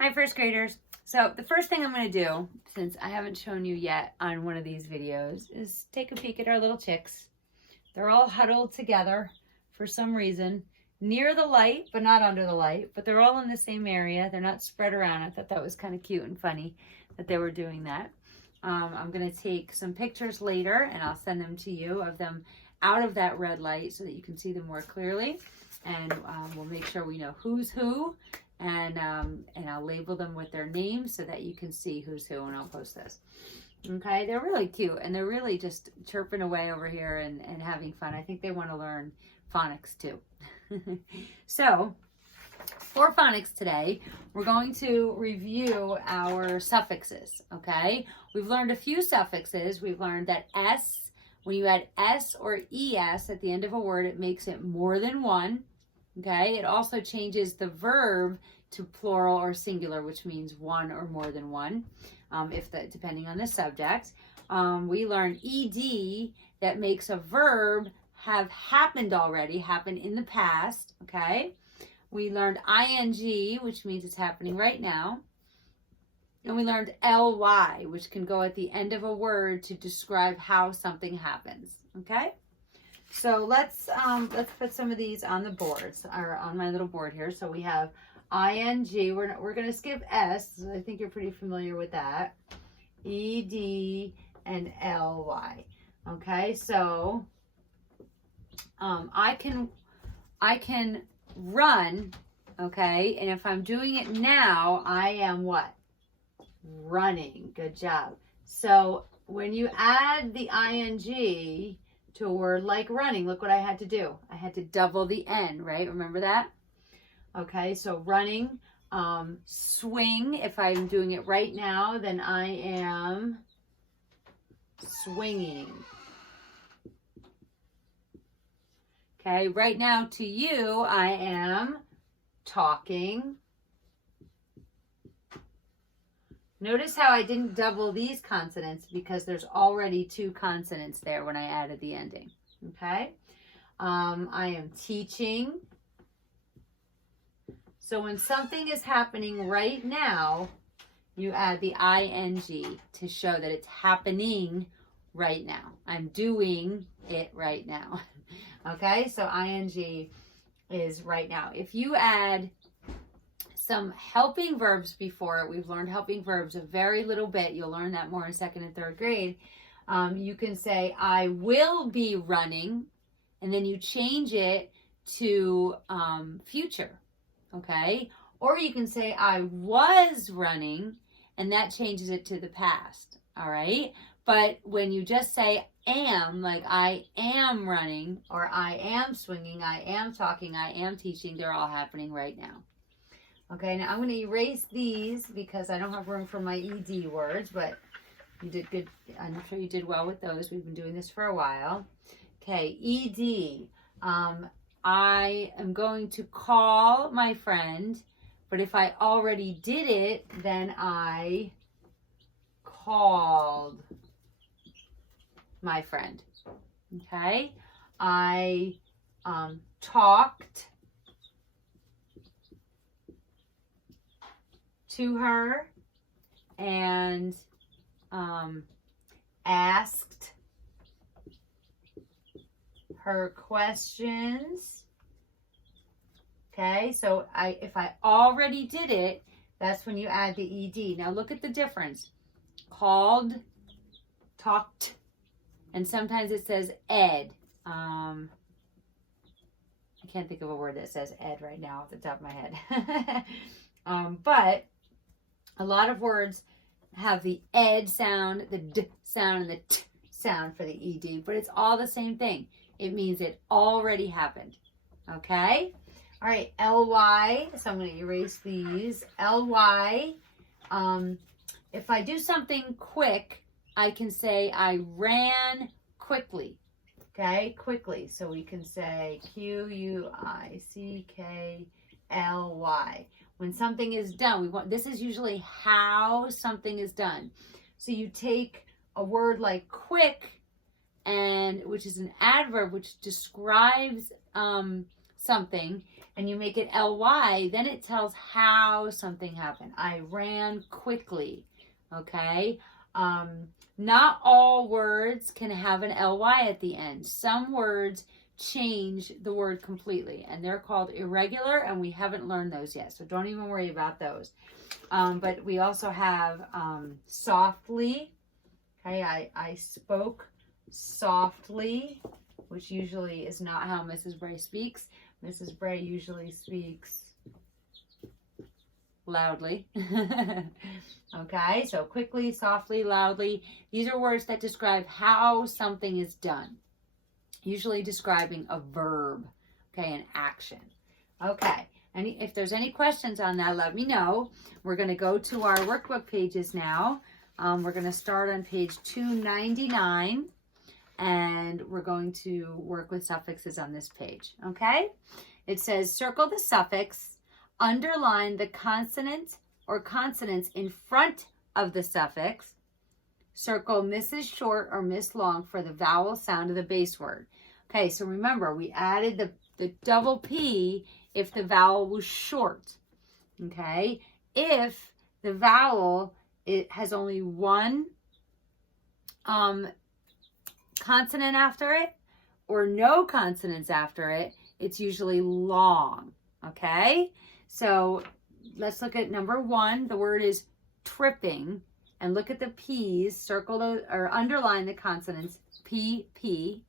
Hi, first graders. So the first thing I'm going to do, since I haven't shown you yet on one of these videos, is take a peek at our little chicks. They're all huddled together for some reason, near the light, but not under the light, but they're all in the same area. They're not spread around. I thought that was kind of cute and funny that they were doing that. I'm going to take some pictures later, and I'll send them to you of them out of that red light so that you can see them more clearly. And we'll make sure we know who's who. And I'll label them with their names so that you can see who's who, and I'll post this. Okay, they're really cute, and they're really just chirping away over here and having fun. I think they want to learn phonics too. So, for phonics today, we're going to review our suffixes, okay? We've learned a few suffixes. We've learned that S, when you add S or ES at the end of a word, it makes it more than one. Okay, it also changes the verb to plural or singular, which means one or more than one, depending on the subject. We learned ED, that makes a verb have happened already, happened in the past, okay? We learned ING, which means it's happening right now. And we learned LY, which can go at the end of a word to describe how something happens, okay? So let's put some of these on the boards, or on my little board here. So we have ING. We're going to skip S. I think you're pretty familiar with that. ED and LY. Okay, so I can run. Okay, and if I'm doing it now, I am what? Running. Good job. So when you add the ING to a word like running, look what I had to do. I had to double the N, right? Remember that? Okay, so running, swing. If I'm doing it right now, then I am swinging. Okay, right now to you, I am talking. Notice how I didn't double these consonants because there's already two consonants there when I added the ending. Okay? I am teaching. So when something is happening right now, you add the ING to show that it's happening right now. I'm doing it right now. Okay? So ING is right now. If you add some helping verbs before it, we've learned helping verbs a very little bit. You'll learn that more in 2nd and 3rd grade. You can say, I will be running, and then you change it to future, okay? Or you can say, I was running, and that changes it to the past, all right? But when you just say am, like I am running, or I am swinging, I am talking, I am teaching, they're all happening right now. Okay, now I'm going to erase these because I don't have room for my ED words, but you did good. I'm sure you did well with those. We've been doing this for a while. Okay, ED. I am going to call my friend, but if I already did it, then I called my friend. Okay, I talked to her and asked her questions. Okay, so if I already did it, that's when you add the ED. Now look at the difference. Called, talked, and sometimes it says ed. I can't think of a word that says ed right now off the top of my head. But a lot of words have the ed sound, the d sound, and the t sound for the ED, but it's all the same thing. It means it already happened. Okay? All right, LY. So I'm going to erase these. LY. If I do something quick, I can say I ran quickly. Okay? Quickly. So we can say QUICKLY. When something is done, this is usually how something is done. So you take a word like quick, which is an adverb which describes something, and you make it ly, then it tells how something happened. I ran quickly, okay? Not all words can have an ly at the end. Some words change the word completely, and they're called irregular, and we haven't learned those yet, so don't even worry about those. But we also have softly. Okay, I spoke softly, which usually is not how Mrs. Bray speaks. Mrs. Bray usually speaks loudly. Okay, so quickly, softly, loudly. These are words that describe how something is done, usually describing a verb, okay, an action. Okay, and if there's any questions on that, let me know. We're going to go to our workbook pages now. We're going to start on page 299, and we're going to work with suffixes on this page, okay? It says, circle the suffix, underline the consonant or consonants in front of the suffix, circle Mrs. Short or Miss Long for the vowel sound of the base word. Okay, so remember, we added the double P if the vowel was short, okay? If the vowel, it has only one consonant after it or no consonants after it, it's usually long, okay? So let's look at number 1. The word is tripping, and look at the P's, circle those or underline the consonants P, P,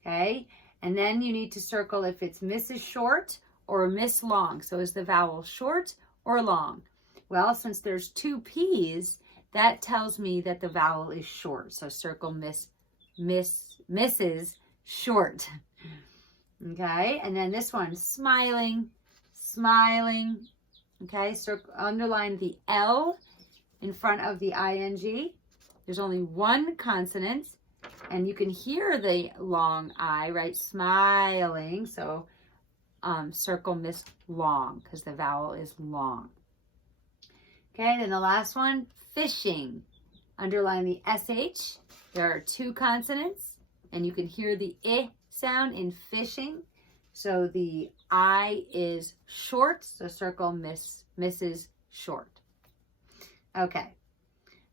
okay? And then you need to circle if it's Mrs. Short or Miss Long. So is the vowel short or long? Well, since there's 2 P's, that tells me that the vowel is short. So circle Mrs. Short. Okay, and then this one, smiling, smiling. Okay, circle, underline the L in front of the ing. There's only one consonant, and you can hear the long I, right? Smiling. So circle Miss Long because the vowel is long. Okay, then the last one, fishing. Underline the SH. There are 2 consonants, and you can hear the I sound in fishing. So the I is short, so circle Mrs. Short. Okay.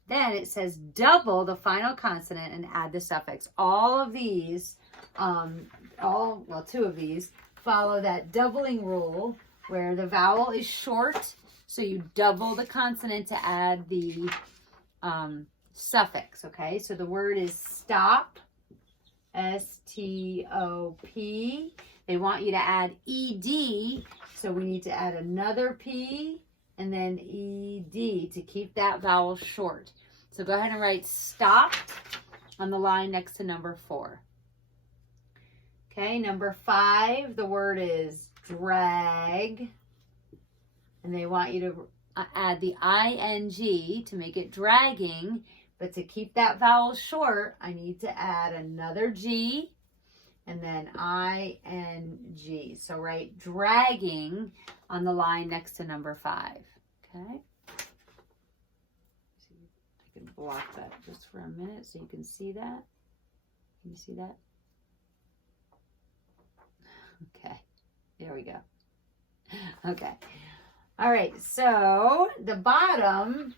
Then it says double the final consonant and add the suffix. All of these, 2 of these, follow that doubling rule where the vowel is short, so you double the consonant to add the suffix, okay? So the word is stop, S-T-O-P. They want you to add ED, so we need to add another P and then ED to keep that vowel short. So go ahead and write stopped on the line next to number 4. Okay, number 5, the word is drag. And they want you to add the ing to make it dragging. But to keep that vowel short, I need to add another G and then ing. So write dragging on the line next to number 5. Okay. See if I can block that just for a minute so you can see that. Can you see that? Okay. There we go. Okay. All right. So the bottom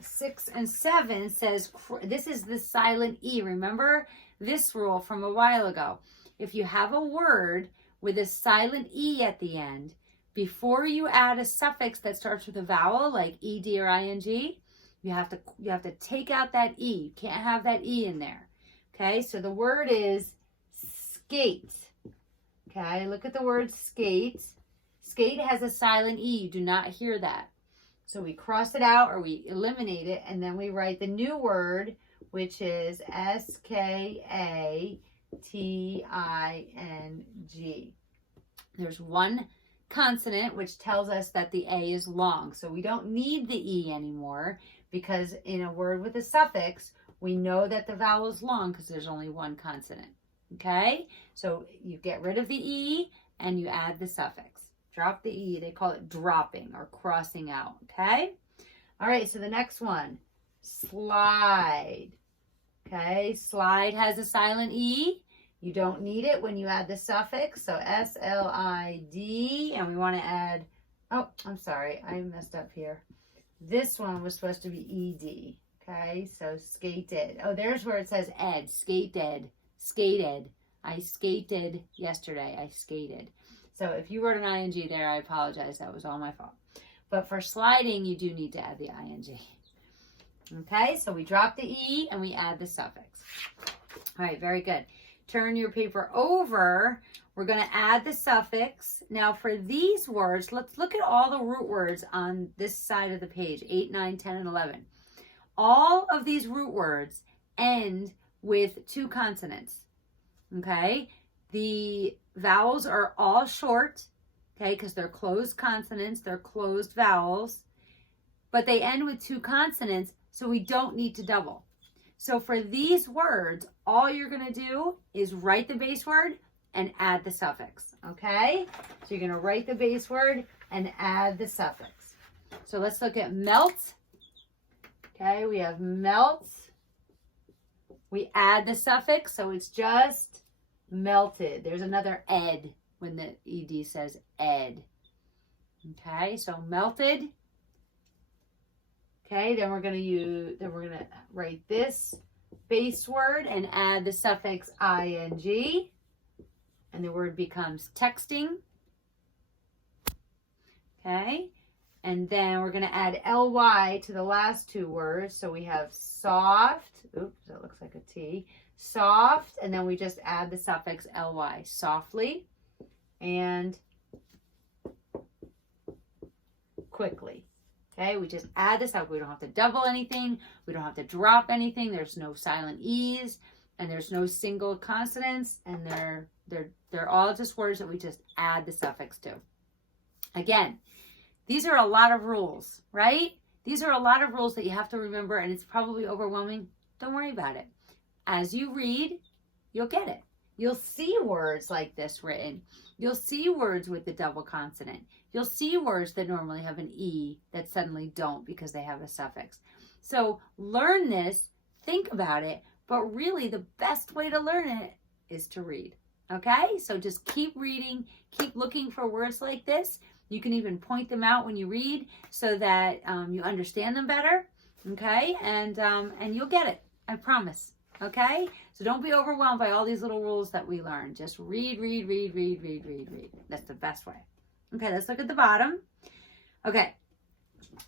6 and 7 says, this is the silent E. Remember this rule from a while ago. If you have a word with a silent E at the end, before you add a suffix that starts with a vowel like ED or ING, you have to take out that E. You can't have that E in there. Okay, so the word is skate. Okay, look at the word skate. Skate has a silent E. You do not hear that. So we cross it out or we eliminate it, and then we write the new word, which is S-K-A-T-I-N-G. There's one consonant, which tells us that the A is long. So we don't need the E anymore because in a word with a suffix, we know that the vowel is long because there's only one consonant. Okay? So you get rid of the E and you add the suffix. Drop the E. They call it dropping or crossing out. Okay? All right, so the next one, slide. Okay, slide has a silent E. You don't need it when you add the suffix. So S-L-I-D, and we want to add, oh, I'm sorry, I messed up here. This one was supposed to be E-D. Okay, so skated. Oh, there's where it says ed, skated, skated. I skated yesterday. I skated. So if you wrote an ing there, I apologize. That was all my fault. But for sliding, you do need to add the ing. Okay, so we drop the E and we add the suffix. All right, very good. Turn your paper over. We're going to add the suffix. Now for these words, let's look at all the root words on this side of the page, 8, 9, 10, and 11. All of these root words end with 2 consonants. Okay, the vowels are all short, okay, because they're closed consonants, they're closed vowels, but they end with 2 consonants, so we don't need to double. So for these words, all you're going to do is write the base word and add the suffix, okay? So you're going to write the base word and add the suffix. So let's look at melt. Okay, we have melt. We add the suffix, so it's just melted. There's another ed when the ed says ed. Okay, so melted. Okay, then we're gonna write this base word and add the suffix ing, and the word becomes texting. Okay, and then we're gonna add ly to the last 2 words. So we have soft. Oops, that looks like a T. Soft, and then we just add the suffix ly, softly, and quickly. Okay, we just add this up. We don't have to double anything. We don't have to drop anything. There's no silent E's, and there's no single consonants, and they're all just words that we just add the suffix to. Again, these are a lot of rules, right? These are a lot of rules that you have to remember, and it's probably overwhelming. Don't worry about it. As you read, you'll get it. You'll see words like this written. You'll see words with the double consonant. You'll see words that normally have an E that suddenly don't because they have a suffix. So learn this, think about it, but really the best way to learn it is to read. Okay? So just keep reading, keep looking for words like this. You can even point them out when you read so that you understand them better. Okay? And you'll get it. I promise. Okay? So don't be overwhelmed by all these little rules that we learn. Just read, read, read, read, read, read, read. That's the best way. Okay, let's look at the bottom. Okay.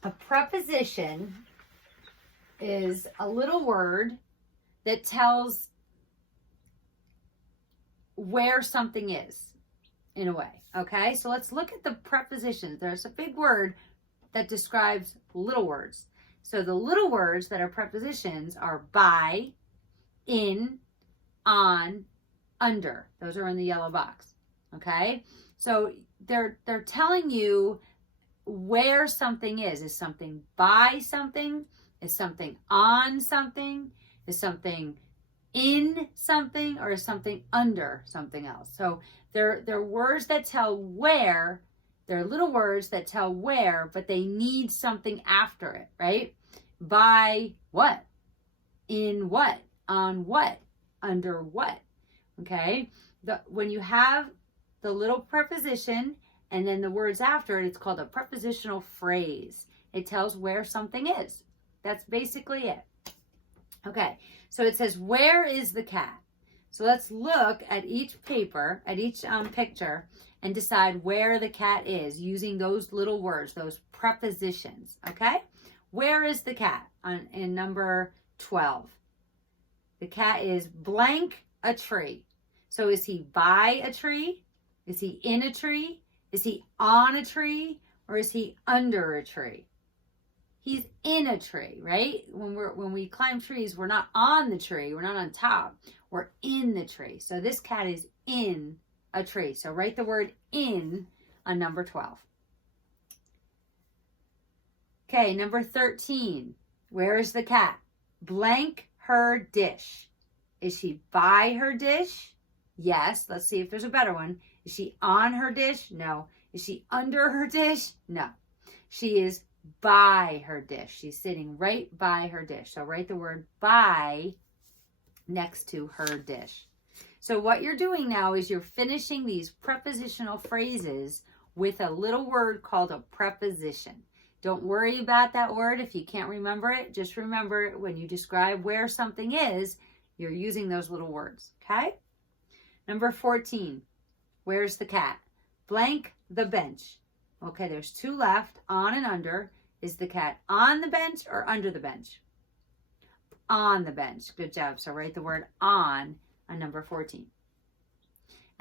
A preposition is a little word that tells where something is, in a way. Okay? So let's look at the prepositions. There's a big word that describes little words. So the little words that are prepositions are by, in, on, under. Those are in the yellow box. Okay? So they're telling you where something is. Is something by something? Is something on something? Is something in something? Or is something under something else? So they're words that tell where. They're little words that tell where, but they need something after it, right? By what? In what? On what? Under what? Okay? When you have the little preposition and then the words after it, it's called a prepositional phrase. It tells where something is. That's basically it. Okay, so it says, where is the cat? So let's look at each paper, at each picture, and decide where the cat is using those little words, those prepositions, okay? Where is the cat in number 12? The cat is blank a tree. So is he by a tree? Is he in a tree? Is he on a tree? Or is he under a tree? He's in a tree, right? When we climb trees, we're not on the tree. We're not on top. We're in the tree. So this cat is in a tree. So write the word in on number 12. Okay, number 13. Where is the cat? Blank her dish. Is she by her dish? Yes. Let's see if there's a better one. Is she on her dish? No. Is she under her dish? No. She is by her dish. She's sitting right by her dish. So write the word by next to her dish. So what you're doing now is you're finishing these prepositional phrases with a little word called a preposition. Don't worry about that word if you can't remember it. Just remember when you describe where something is, you're using those little words, okay? Number 14, where's the cat? Blank the bench. Okay, there's 2 left, on and under. Is the cat on the bench or under the bench? On the bench. Good job. So write the word on number 14.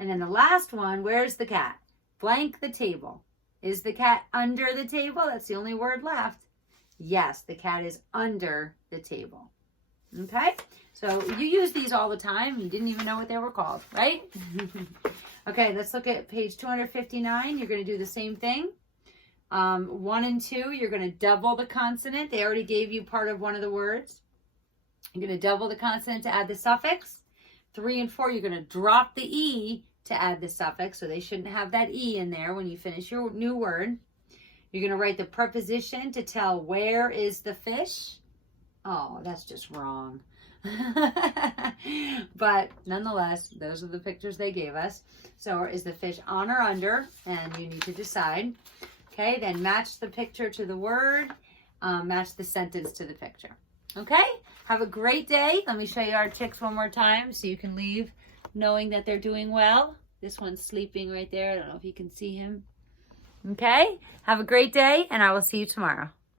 And then the last one, where's the cat? Blank the table. Is the cat under the table? That's the only word left. Yes, the cat is under the table. Okay, so you use these all the time. You didn't even know what they were called, right? Okay, let's look at page 259. You're going to do the same thing. 1 and 2, you're going to double the consonant. They already gave you part of one of the words. You're going to double the consonant to add the suffix. 3 and 4, you're going to drop the E to add the suffix, so they shouldn't have that E in there when you finish your new word. You're going to write the preposition to tell where is the fish. Oh, that's just wrong. But nonetheless, those are the pictures they gave us. So is the fish on or under? And you need to decide. Okay, then match the picture to the word. Match the sentence to the picture. Okay, have a great day. Let me show you our chicks one more time so you can leave knowing that they're doing well. This one's sleeping right there. I don't know if you can see him. Okay, have a great day, and I will see you tomorrow.